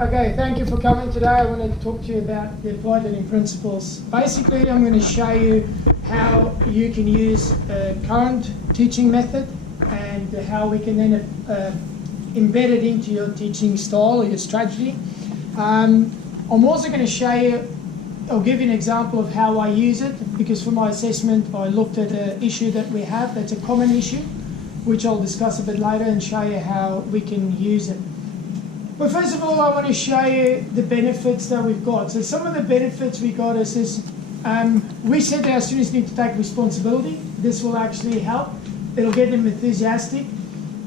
Okay, thank you for coming today. I wanted to talk to you about the applied learning principles. Basically, I'm going to show you how you can use a current teaching method and how we can then embed it into your teaching style or your strategy. I'm also going to show you, I'll give you an example of how I use it, because for my assessment I looked at an issue that we have that's a common issue, which I'll discuss a bit later and show you how we can use it. But first of all, I want to show you the benefits that we've got. So some of the benefits we got is this, we said that our students need to take responsibility. This will actually help. It'll get them enthusiastic.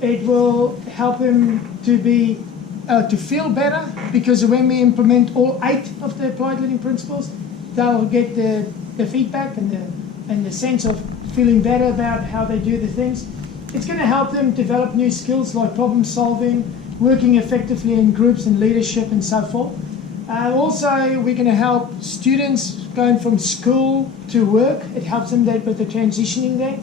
It will help them to be, to feel better, because when we implement all 8 of the applied learning principles, they'll get the feedback and the sense of feeling better about how they do the things. It's going to help them develop new skills like problem solving, working effectively in groups and leadership and so forth. Also, we're going to help students going from school to work. It helps them with the transitioning there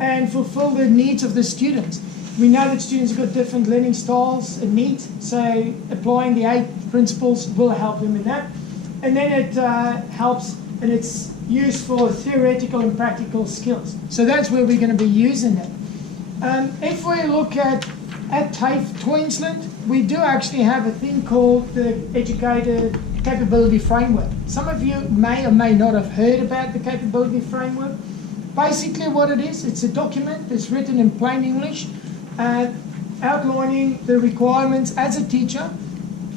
and fulfill the needs of the students. We know that students have got different learning styles and needs, so applying the 8 principles will help them in that. And then it helps, and it's used for theoretical and practical skills. So that's where we're going to be using it. If we look at TAFE Queensland, we do actually have a thing called the Educator Capability Framework. Some of you may or may not have heard about the Capability Framework. Basically what it is, it's a document that's written in plain English, outlining the requirements as a teacher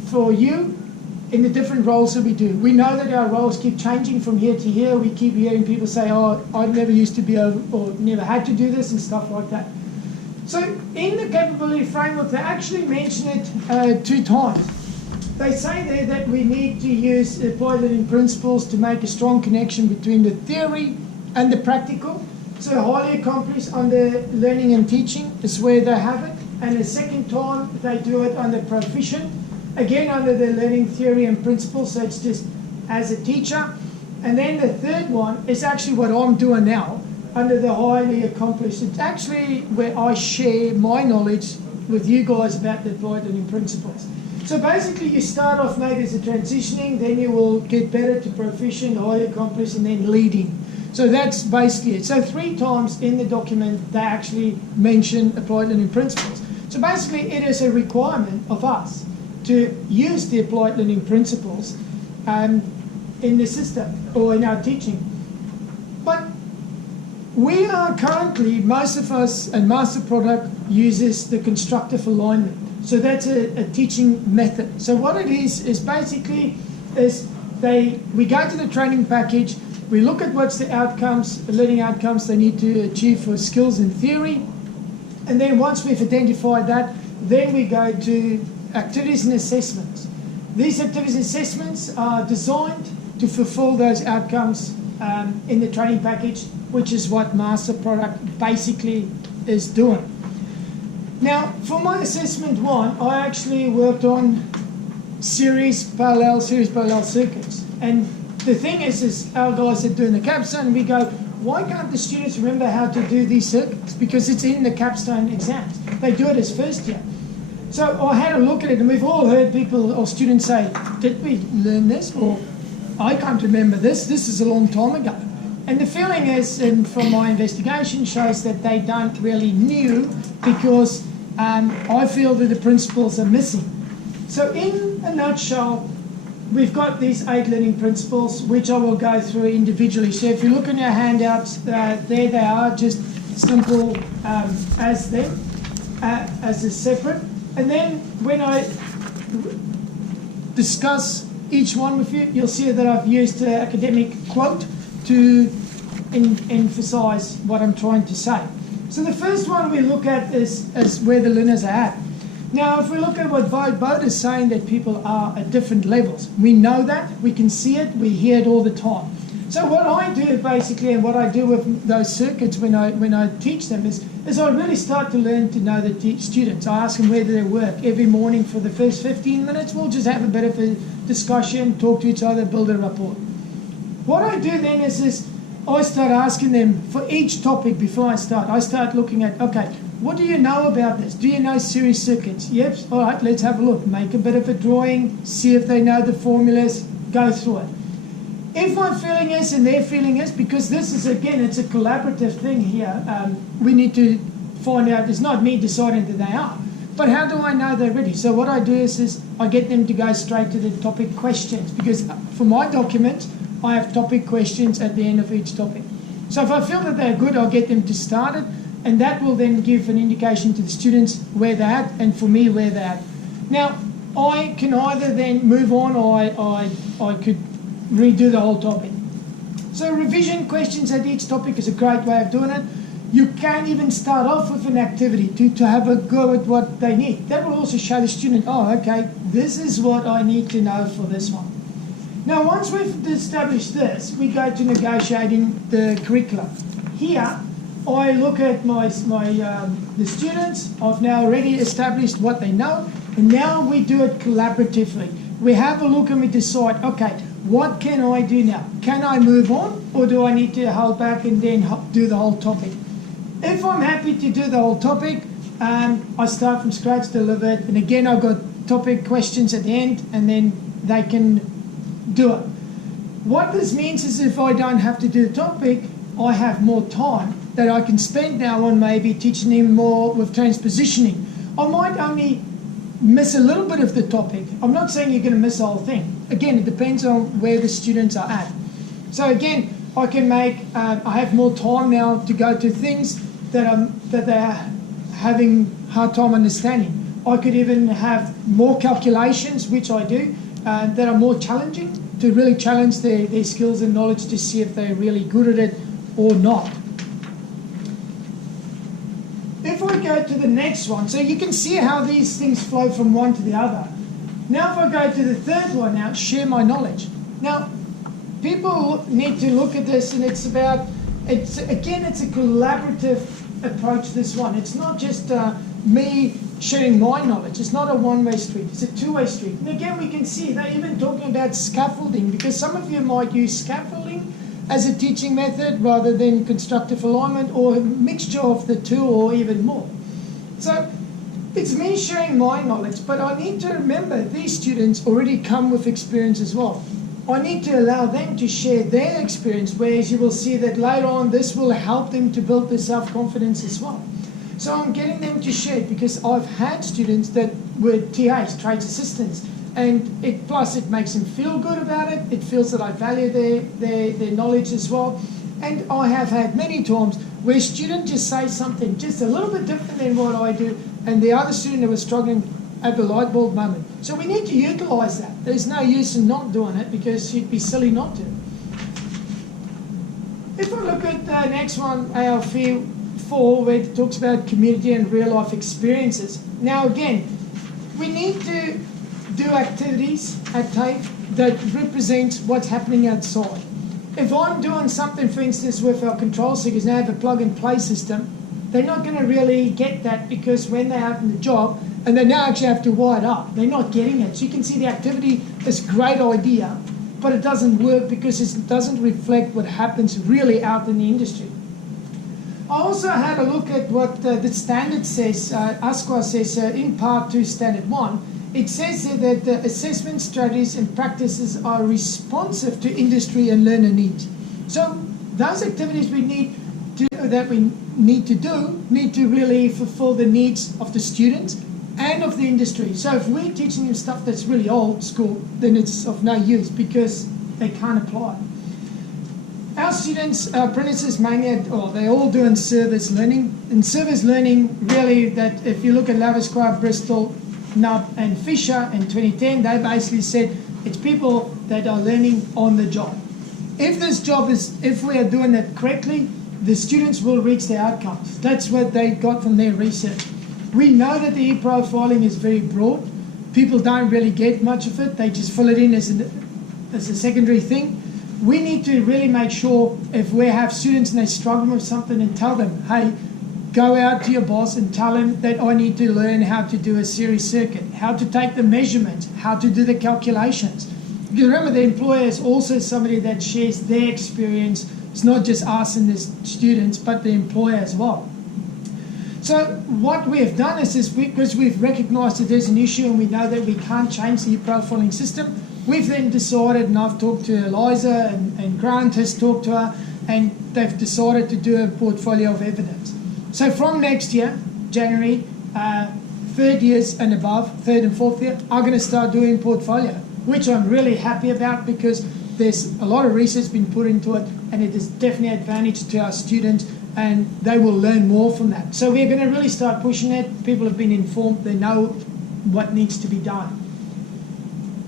for you in the different roles that we do. We know that our roles keep changing from here to here. We keep hearing people say, oh, I never used to be able, or never had to do this and stuff like that. So in the capability framework, they actually mention it 2 times. They say there that we need to use applied learning principles to make a strong connection between the theory and the practical. So highly accomplished under learning and teaching is where they have it. And the second time they do it under proficient, again under the learning theory and principles, so it's just as a teacher. And then the third one is actually what I'm doing now, under the highly accomplished. It's actually where I share my knowledge with you guys about the applied learning principles. So basically you start off maybe as a transitioning, then you will get better to proficient, highly accomplished, and then leading. So that's basically it. So 3 times in the document they actually mention applied learning principles. So basically it is a requirement of us to use the applied learning principles in the system or in our teaching. But we are currently, most of us, and Master Product uses the constructive alignment. So that's a teaching method. So what it is basically we go to the training package, we look at what's the outcomes, the learning outcomes they need to achieve for skills and theory, and then once we've identified that, then we go to activities and assessments. These activities and assessments are designed to fulfill those outcomes in the training package, which is what Master Product basically is doing. Now, for my assessment 1, I actually worked on series parallel circuits. And the thing is our guys are doing the capstone, we go, why can't the students remember how to do these circuits? Because it's in the capstone exams. They do it as first year. So I had a look at it, and we've all heard people or students say, did we learn this? Or I can't remember this. This is a long time ago. And the feeling is, and from my investigation, shows that they don't really knew, because I feel that the principles are missing. So in a nutshell, we've got these 8 learning principles, which I will go through individually. So if you look in your handouts, there they are, just simple as them, as a separate. And then when I discuss each one with you, you'll see that I've used an academic quote to emphasize what I'm trying to say. So the first one we look at is where the learners are at. Now, if we look at what Bode is saying, that people are at different levels. We know that, we can see it, we hear it all the time. So what I do basically, and what I do with those circuits when I teach them is I really start to learn to know the students. I ask them where do they work. Every morning for the first 15 minutes, we'll just have a bit of a discussion, talk to each other, build a rapport. What I do then is I start asking them for each topic before I start. I start looking at, okay, what do you know about this? Do you know series circuits? Yep, all right, let's have a look. Make a bit of a drawing, see if they know the formulas, go through it. If I'm feeling yes and they're feeling yes, because this is, again, it's a collaborative thing here, we need to find out, it's not me deciding that they are, but how do I know they're ready? So what I do is I get them to go straight to the topic questions, because for my document, I have topic questions at the end of each topic. So if I feel that they're good, I'll get them to start it, and that will then give an indication to the students where they're at, and for me where they're at. Now, I can either then move on, or I could redo the whole topic. So revision questions at each topic is a great way of doing it. You can even start off with an activity to have a go at what they need. That will also show the student, oh, okay, this is what I need to know for this one. Now, once we've established this, we go to negotiating the curriculum. Here, I look at the students. I've now already established what they know, and now we do it collaboratively. We have a look and we decide, okay, what can I do now? Can I move on, or do I need to hold back and then do the whole topic? If I'm happy to do the whole topic, I start from scratch, deliver it, and again I've got topic questions at the end, and then they can do it. What this means is if I don't have to do the topic, I have more time that I can spend now on maybe teaching them more with transpositioning. I might only miss a little bit of the topic. I'm not saying you're going to miss the whole thing. Again, it depends on where the students are at. So again, I can make, I have more time now to go to things that they're having hard time understanding. I could even have more calculations, which I do, that are more challenging, to really challenge their skills and knowledge to see if they're really good at it or not. If I go to the next one, so you can see how these things flow from one to the other. Now if I go to the third one now, share my knowledge. Now, people need to look at this, and it's about, it's a collaborative approach, this one. It's not just me sharing my knowledge. It's not a one-way street. It's a two-way street. And again, we can see they're even talking about scaffolding, because some of you might use scaffolding as a teaching method rather than constructive alignment, or a mixture of the two, or even more. So it's me sharing my knowledge, but I need to remember these students already come with experience as well. I need to allow them to share their experience, whereas you will see that later on this will help them to build their self-confidence as well. So I'm getting them to share it, because I've had students that were TAs, trades assistants, and plus it makes them feel good about it. It feels that I value their knowledge as well. And I have had many times where students just say something just a little bit different than what I do, and the other student that was struggling at the light bulb moment. So we need to utilise that. There's no use in not doing it, because it'd be silly not to. If I look at the next one, ALF 4, where it talks about community and real life experiences. Now again, we need to do activities at TAFE that represent what's happening outside. If I'm doing something, for instance, with our control seekers, now have a plug-and-play system, they're not going to really get that, because when they're out in the job, and they now actually have to wire it up, they're not getting it. So you can see the activity is a great idea, but it doesn't work because it doesn't reflect what happens really out in the industry. I also had a look at what the standard says, ASQA says in Part 2, Standard 1. It says here that the assessment strategies and practices are responsive to industry and learner needs. So those activities we need to do need to really fulfill the needs of the students and of the industry. So if we're teaching them stuff that's really old school, then it's of no use, because they can't apply. Our students, apprentices mainly, they're all doing service learning. And service learning, really, that if you look at Laverscraft, Bristol, NUB and Fisher in 2010, they basically said it's people that are learning on the job. If we are doing that correctly, the students will reach their outcomes. That's what they got from their research. We know that the e-profiling is very broad. People don't really get much of it. They just fill it in as a secondary thing. We need to really make sure, if we have students and they struggle with something, and tell them, hey, go out to your boss and tell him that I need to learn how to do a series circuit, how to take the measurements, how to do the calculations. Because remember, the employer is also somebody that shares their experience. It's not just us and the students, but the employer as well. So what we have done is because we've recognised that there's an issue and we know that we can't change the profiling system, we've then decided, and I've talked to Eliza and Grant has talked to her, and they've decided to do a portfolio of evidence. So from next year, January, third years and above, third and fourth year, are going to start doing portfolio, which I'm really happy about because there's a lot of research been put into it and it is definitely an advantage to our students and they will learn more from that. So we're going to really start pushing it. People have been informed, they know what needs to be done.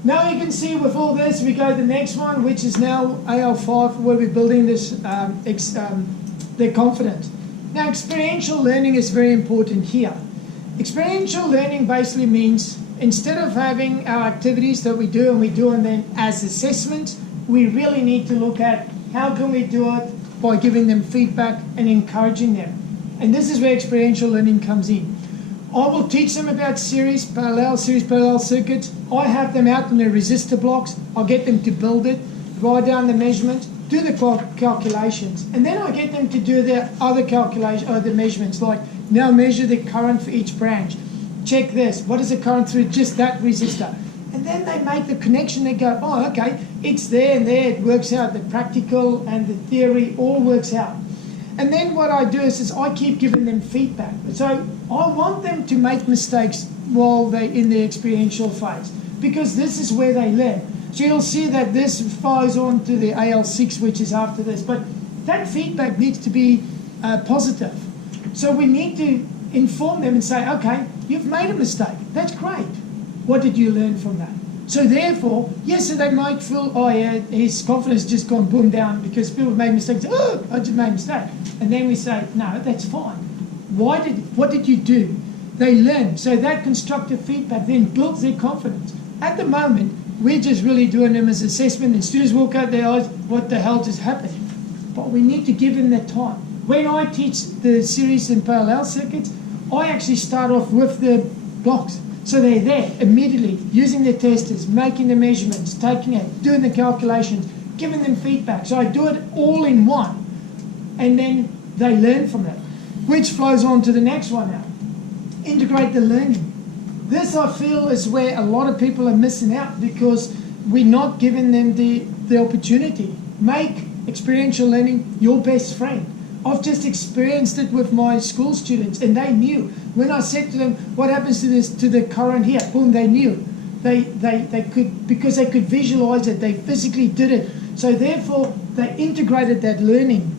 Now you can see with all this, we go to the next one, which is now AL5, where we're building this, their confidence. Now experiential learning is very important here. Experiential learning basically means instead of having our activities that we do and we do them as assessments, we really need to look at how can we do it by giving them feedback and encouraging them. And this is where experiential learning comes in. I will teach them about series parallel circuits. I have them out on their resistor blocks. I'll get them to build it, write down the measurements, do the calculations, and then I get them to do their other calculations, or the measurements, like now measure the current for each branch. Check this, what is the current through just that resistor? And then they make the connection, they go, oh, okay, it's there and there, it works out. The practical and the theory all works out. And then what I do is I keep giving them feedback. So I want them to make mistakes while they're in the experiential phase, because this is where they learn. So you'll see that this follows on to the AL6, which is after this. But that feedback needs to be positive. So we need to inform them and say, okay, you've made a mistake. That's great. What did you learn from that? So therefore, yes, so they might feel, oh yeah, his confidence just gone boom down because people have made mistakes. Oh, I just made a mistake. And then we say, no, that's fine. What did you do? They learn. So that constructive feedback then builds their confidence. At the moment, we're just really doing them as assessment and students walk out their eyes, what the hell just happened? But we need to give them that time. When I teach the series and parallel circuits, I actually start off with the blocks. So they're there immediately, using their testers, making the measurements, taking it, doing the calculations, giving them feedback. So I do it all in one, and then they learn from that, which flows on to the next one now. Integrate the learning. This, I feel, is where a lot of people are missing out because we're not giving them the opportunity. Make experiential learning your best friend. I've just experienced it with my school students, and they knew. When I said to them, what happens to this, to the current here? Boom, they knew. They could, because they could visualize it, they physically did it. So therefore, they integrated that learning.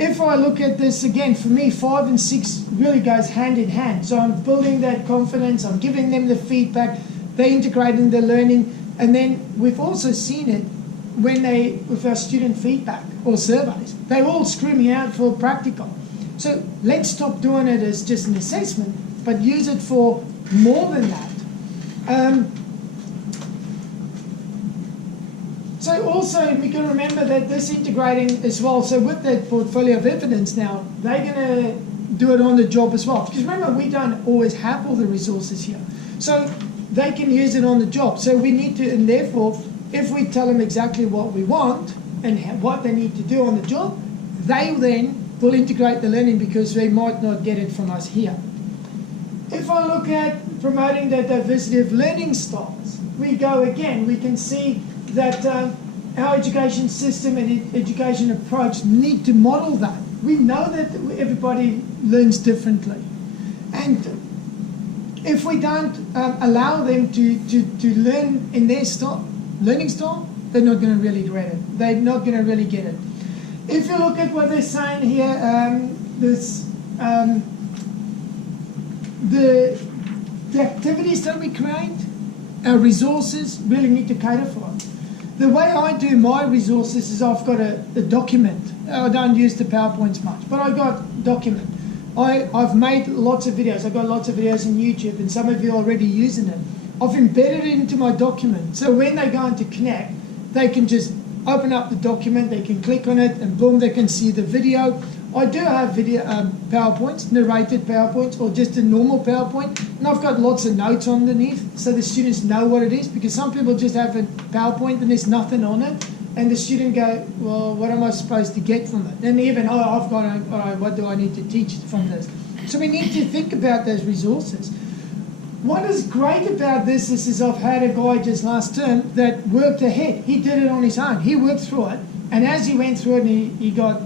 If I look at this again, for me, 5 and 6 really goes hand in hand. So I'm building that confidence, I'm giving them the feedback, they're integrating the learning, and then we've also seen it when with our student feedback or surveys, they're all screaming out for practical. So let's stop doing it as just an assessment, but use it for more than that. So also we can remember that this integrating as well, so with that portfolio of evidence now, they're going to do it on the job as well. Because remember, we don't always have all the resources here. So they can use it on the job. So we need to, and therefore, if we tell them exactly what we want and what they need to do on the job, they then will integrate the learning because they might not get it from us here. If I look at promoting the diversity of learning styles, we go again, we can see that our education system and education approach need to model that. We know that everybody learns differently. And if we don't allow them to learn in their learning style, they're not going to really get it. They're not going to really get it. If you look at what they're saying here, the activities that we create, our resources really need to cater for it. The way I do my resources is I've got a document. I don't use the PowerPoints much, but I got document. I've made lots of videos. I've got lots of videos on YouTube, and some of you are already using them. I've embedded it into my document, so when they go into Connect, they can just open up the document, they can click on it, and boom, they can see the video. I do have video PowerPoints, narrated PowerPoints, or just a normal PowerPoint, and I've got lots of notes underneath so the students know what it is, because some people just have a PowerPoint and there's nothing on it, and the student go, well, what am I supposed to get from it? And even, I've got, all right, what do I need to teach from this? So we need to think about those resources. What is great about this is I've had a guy just last term that worked ahead. He did it on his own. He worked through it, and as he went through it and he got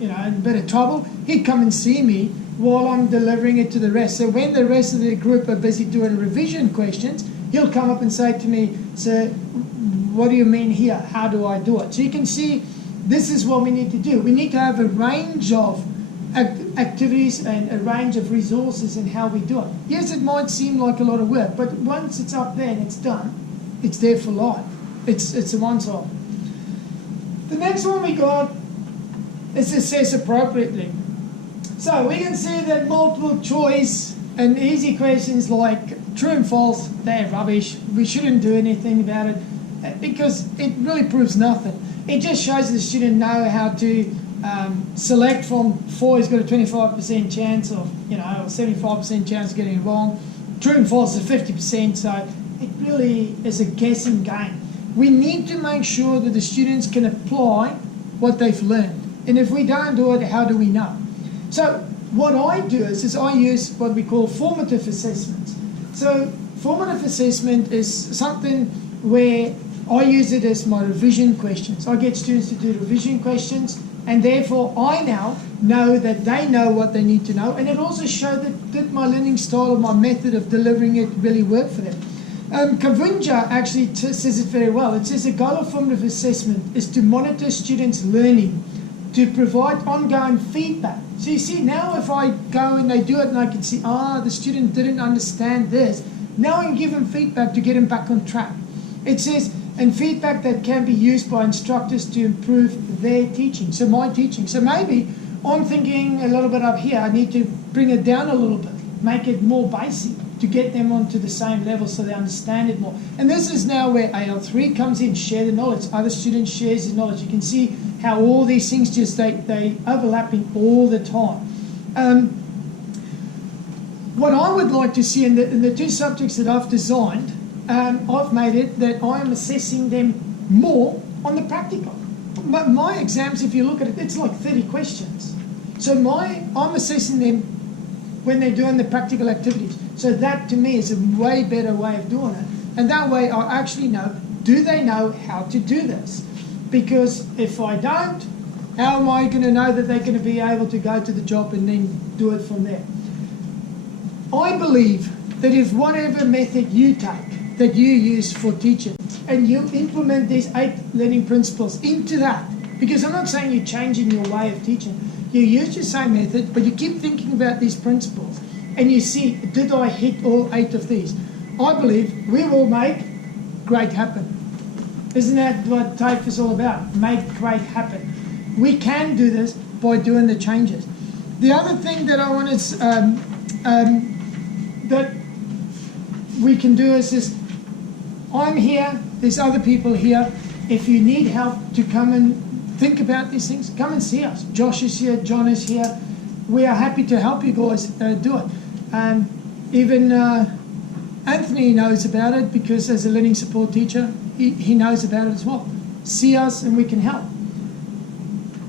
in a bit of trouble, he'd come and see me while I'm delivering it to the rest. So when the rest of the group are busy doing revision questions, he'll come up and say to me, "Sir, what do you mean here? How do I do it?" So you can see this is what we need to do. We need to have a range of activities and a range of resources in how we do it. Yes, it might seem like a lot of work, but once it's up there and it's done, it's there for life. It's a one-side. The next one we got is assess appropriately. So we can see that multiple choice and easy questions like true and false, they're rubbish. We shouldn't do anything about it because it really proves nothing. It just shows the student know how to select from 4 has got a 25% chance of, or 75% chance of getting it wrong. True and false is 50%, so it really is a guessing game. We need to make sure that the students can apply what they've learned. And if we don't do it, how do we know? So what I do is I use what we call formative assessments. So formative assessment is something where I use it as my revision questions. I get students to do revision questions, and therefore I now know that they know what they need to know, and it also shows that my learning style or my method of delivering it really worked for them. Kavunja actually says it very well. It says the goal of formative assessment is to monitor students' learning, to provide ongoing feedback. So you see, now if I go and they do it and I can see, the student didn't understand this, now I can give them feedback to get them back on track. It says, and feedback that can be used by instructors to improve their teaching, so my teaching. So maybe I'm thinking a little bit up here, I need to bring it down a little bit, make it more basic to get them onto the same level so they understand it more. And this is now where AL3 comes in, share the knowledge. Other students share the knowledge. You can see how all these things just, they overlapping all the time. What I would like to see in the two subjects that I've designed, I've made it that I am assessing them more on the practical. My exams, if you look at it, it's like 30 questions. So I'm assessing them when they're doing the practical activities. So that to me is a way better way of doing it. And that way I actually know, do they know how to do this? Because if I don't, how am I going to know that they're going to be able to go to the job and then do it from there? I believe that if whatever method you take, that you use for teaching, and you implement these 8 learning principles into that, because I'm not saying you're changing your way of teaching, you use your same method, but you keep thinking about these principles, and you see, did I hit all 8 of these? I believe we will make great happen. Isn't that what TAFE is all about? Make great happen. We can do this by doing the changes. The other thing that I want to that we can do is this. I'm here, there's other people here. If you need help to come and think about these things, come and see us. Josh is here, John is here. We are happy to help you guys do it. Even Anthony knows about it because as a learning support teacher, he knows about it as well. See us and we can help.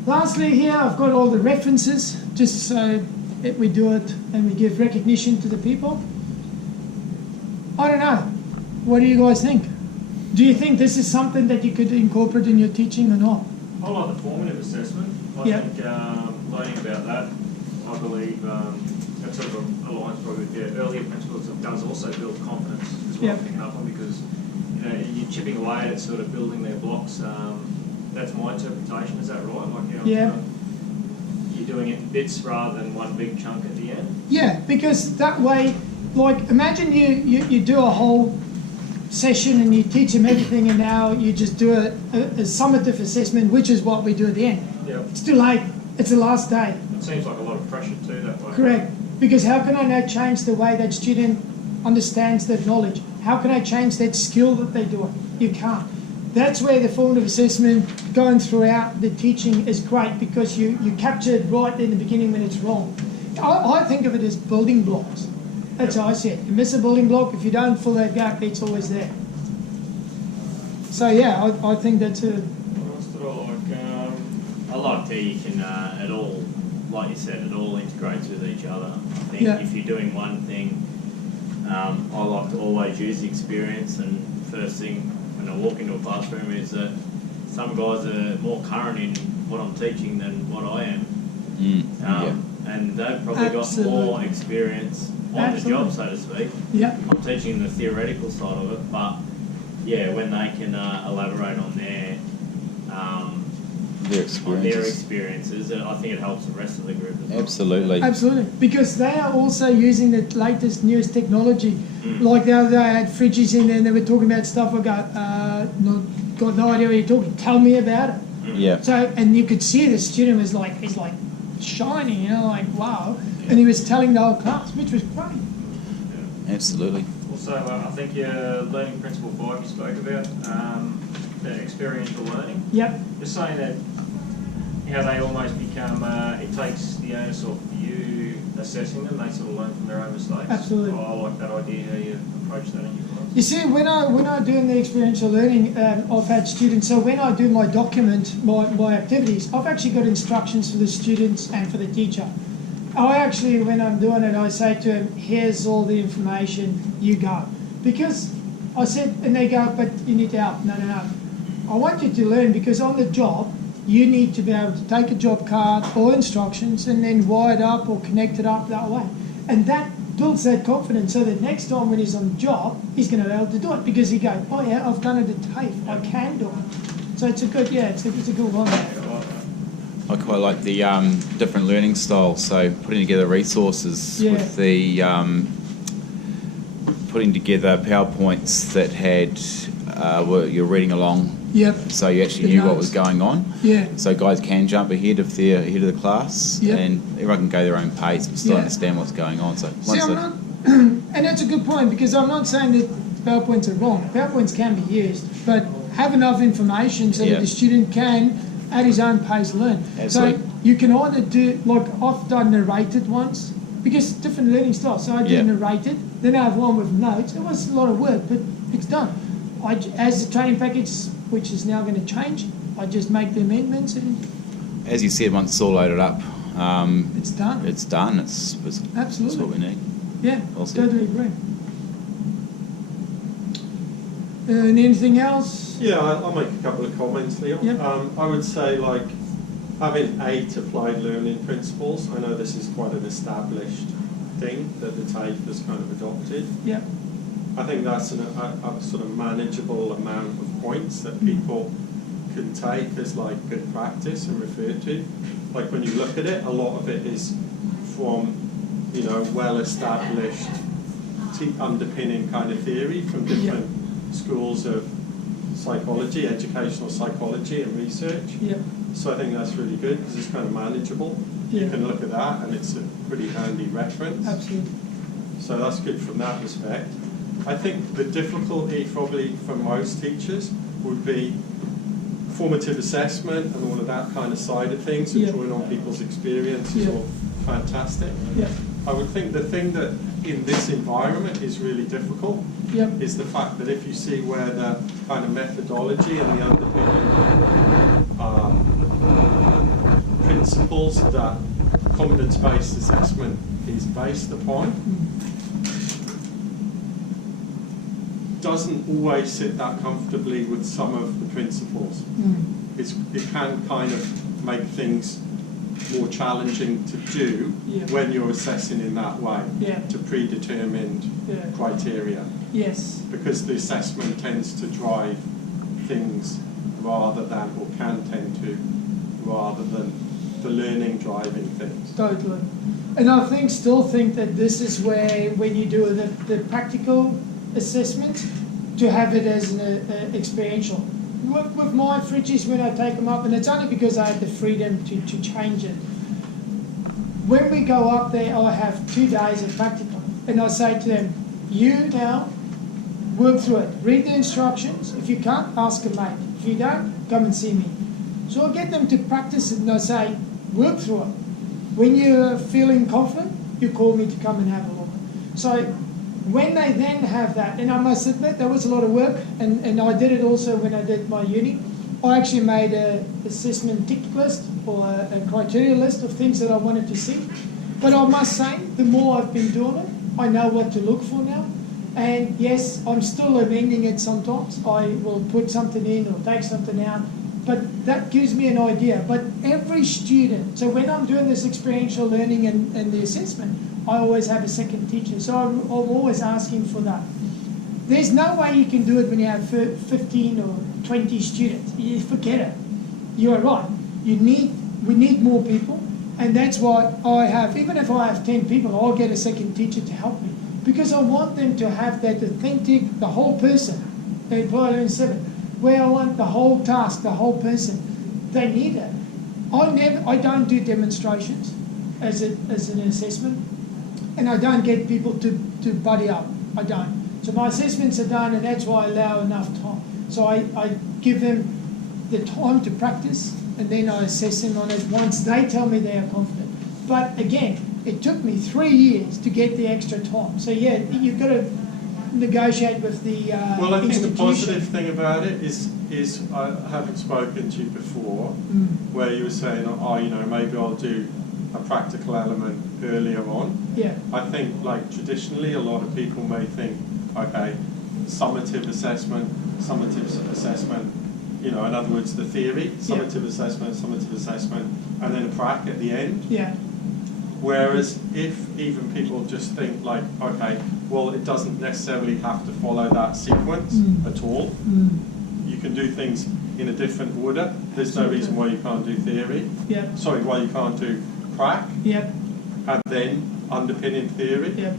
Lastly here, I've got all the references just so that we do it and we give recognition to the people. I don't know. What do you guys think? Do you think this is something that you could incorporate in your teaching or not? I like the formative assessment. I think learning about that, I believe that sort of aligns probably with the earlier principles. It does also build confidence as well picking up on, because you're chipping away at sort of building their blocks. That's my interpretation. Is that right? Like you're doing it in bits rather than one big chunk at the end. Yeah, because that way, like imagine you do a whole session and you teach them everything, and now you just do a summative assessment, which is what we do at the end. Yep. It's too late. It's the last day. It seems like a lot of pressure too that way. Correct. Because how can I now change the way that student understands that knowledge? How can I change that skill that they're doing? You can't. That's where the formative assessment going throughout the teaching is great, because you capture it right in the beginning when it's wrong. I think of it as building blocks. That's how I see it. You miss a building block, if you don't fill that gap, it's always there. So yeah, I think that's a... I like that you can at all like you said, it all integrates with each other. I think Yeah. if you're doing one thing, I like to always use the experience, and first thing when I walk into a classroom is that some guys are more current in what I'm teaching than what I am. And they've probably got more experience on the job, so to speak. Yeah. I'm teaching the theoretical side of it, but yeah, when they can elaborate on their experiences, I think it helps the rest of the group as well. Absolutely. Absolutely, because they are also using the latest, newest technology. Like the other day, I had fridges in there and they were talking about stuff. I go, got no idea what you're talking. Tell me about it. Yeah. So, and you could see the student was like, he's like shining, like wow. And he was telling the whole class, which was great. Absolutely. Also, I think your learning principle 5 you spoke about, the experiential learning. Yep. You're saying that how they almost become, it takes the onus off you assessing them, they sort of learn from their own mistakes. Absolutely. I like that idea, how you approach that in your class. You see, when I do the experiential learning, I've had students, so when I do my document, my activities, I've actually got instructions for the students and for the teacher. I actually, when I'm doing it, I say to them, here's all the information, you go. Because I said, and they go, but you need help. No. I want you to learn, because on the job, you need to be able to take a job card or instructions and then wire it up or connect it up that way. And that builds that confidence, so that next time when he's on the job, he's going to be able to do it, because he goes, oh yeah, I've done it at TAFE, I can do it. So it's a good, it's a good one. I quite like the different learning styles. So putting together resources with the putting together PowerPoints that had you're reading along. Yep. So you actually knew what was going on. Yeah. So guys can jump ahead of the class, Yep. and everyone can go their own pace but still understand what's going on. So See, I'm not, and that's a good point, because I'm not saying that PowerPoints are wrong. PowerPoints can be used, but have enough information so that the student can, at his own pace, learn. Absolutely. So you can either do, like I've done narrated once, because different learning styles. So I do narrated, then I have one with notes. It was a lot of work, but it's done. As the training package, which is now going to change, I just make the amendments and as you said, once it's all loaded up, it's done. It's done. It's Absolutely. That's what we need. Yeah, Well said. totally agree. And anything else? Yeah, I'll make a couple of comments, Neil. Yep. I would say, like, having 8 applied learning principles, I know this is quite an established thing that the TAFE has kind of adopted. Yeah. I think that's a sort of manageable amount of points that people can take as like good practice and refer to. Like when you look at it, a lot of it is from, well-established underpinning kind of theory from different schools of psychology, educational psychology and research. Yeah. So I think that's really good because it's kind of manageable. Yeah. You can look at that and it's a pretty handy reference. Absolutely. So that's good from that respect. I think the difficulty probably for most teachers would be formative assessment and all of that kind of side of things, and drawing on people's experience is all fantastic. Yeah. I would think the thing that in this environment is really difficult is the fact that if you see where the kind of methodology and the underpinning principles that competence-based assessment is based upon, doesn't always sit that comfortably with some of the principles. It can kind of make things more challenging to do when you're assessing in that way, to predetermined criteria. Yes. Because the assessment tends to drive things rather than, or can tend to, rather than the learning driving things. Totally. And I still think that this is where, when you do the practical assessment, to have it as an experiential. With my fridges, when I take them up, and it's only because I have the freedom to change it. When we go up there, I have 2 days of practical, and I say to them, you now work through it. Read the instructions. If you can't, ask a mate. If you don't, come and see me. So I get them to practice it, and I say, work through it. When you're feeling confident, you call me to come and have a look. So when they then have that, and I must admit that was a lot of work, and I did it also when I did my uni, I actually made a assessment tick list or a criteria list of things that I wanted to see. But I must say, the more I've been doing it, I know what to look for now. And yes, I'm still amending it sometimes. I will put something in or take something out, but that gives me an idea. But every student, so when I'm doing this experiential learning and the assessment, I always have a second teacher. So I'm always asking for that. There's no way you can do it when you have 15 or 20 students. You forget it. You're right. We need more people, and that's why I have, even if I have 10 people, I'll get a second teacher to help me, because I want them to have that authentic, the whole person, the Employer Learning 7, where I want the whole task, the whole person. They need it. I don't do demonstrations as an assessment, and I don't get people to buddy up. I don't. So my assessments are done, and that's why I allow enough time. So I give them the time to practice, and then I assess them on it once they tell me they are confident. But again, it took me 3 years to get the extra time. So yeah, you've got to negotiate with the Well, I think the institution. positive thing about it is I haven't spoken to you before, where you were saying, oh, you know, maybe I'll do a practical element earlier on. Yeah. I think, like, traditionally, a lot of people may think, okay, summative assessment, you know, in other words, the theory, summative assessment, and then a prac at the end. Yeah. Whereas if even people just think like, okay, well, it doesn't necessarily have to follow that sequence at all. You can do things in a different order. There's no reason why you can't do theory. Yeah. Sorry, why you can't do prac Yeah. and then underpinning theory. Yeah.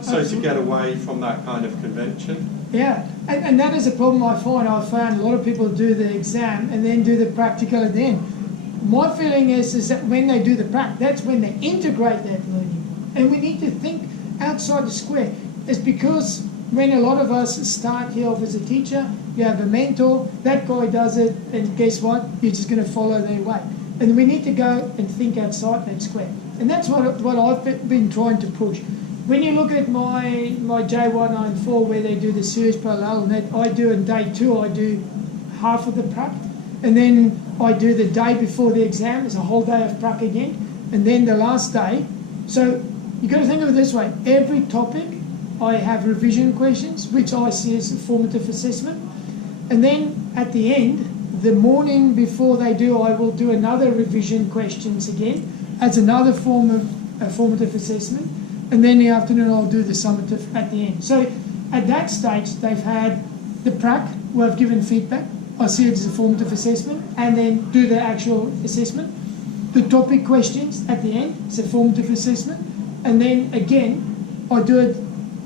So to get away from that kind of convention. Yeah, and that is a problem I find. I found a lot of people do the exam and then do the practical at the end. My feeling is that when they do the prac, that's when they integrate that learning. And we need to think outside the square. It's because when a lot of us start here off as a teacher, you have a mentor, that guy does it, and guess what? You're just going to follow their way. And we need to go and think outside that square. And that's what I've been trying to push. When you look at my J194 where they do the series parallel, and that I do in day 2, I do half of the prac, and then I do the day before the exam, it's a whole day of prac again, and then the last day. So you've got to think of it this way, every topic I have revision questions, which I see as a formative assessment, and then at the end, the morning before they do, I will do another revision questions again, as another form of formative assessment. And then in the afternoon, I'll do the summative at the end. So at that stage, they've had the prac, where I've given feedback. I see it as a formative assessment, and then do the actual assessment. The topic questions at the end, it's a formative assessment. And then again, I do it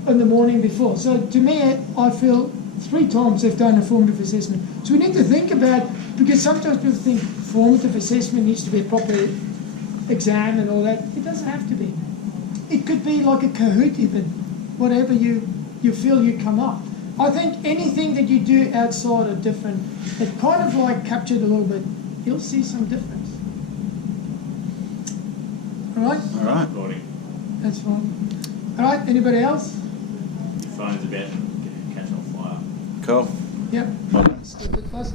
in the morning before. So to me, I feel 3 times they've done a formative assessment. So we need to think about, because sometimes people think formative assessment needs to be a proper exam and all that. It doesn't have to be. It could be like a Kahoot even, whatever you feel you come up. I think anything that you do outside of different, it kind of like captured a little bit, you'll see some difference. All right? All right. Recording. That's fine. All right, anybody else? Your phone's about to catch on fire. Cool. Yep. Well, Stupid fuss.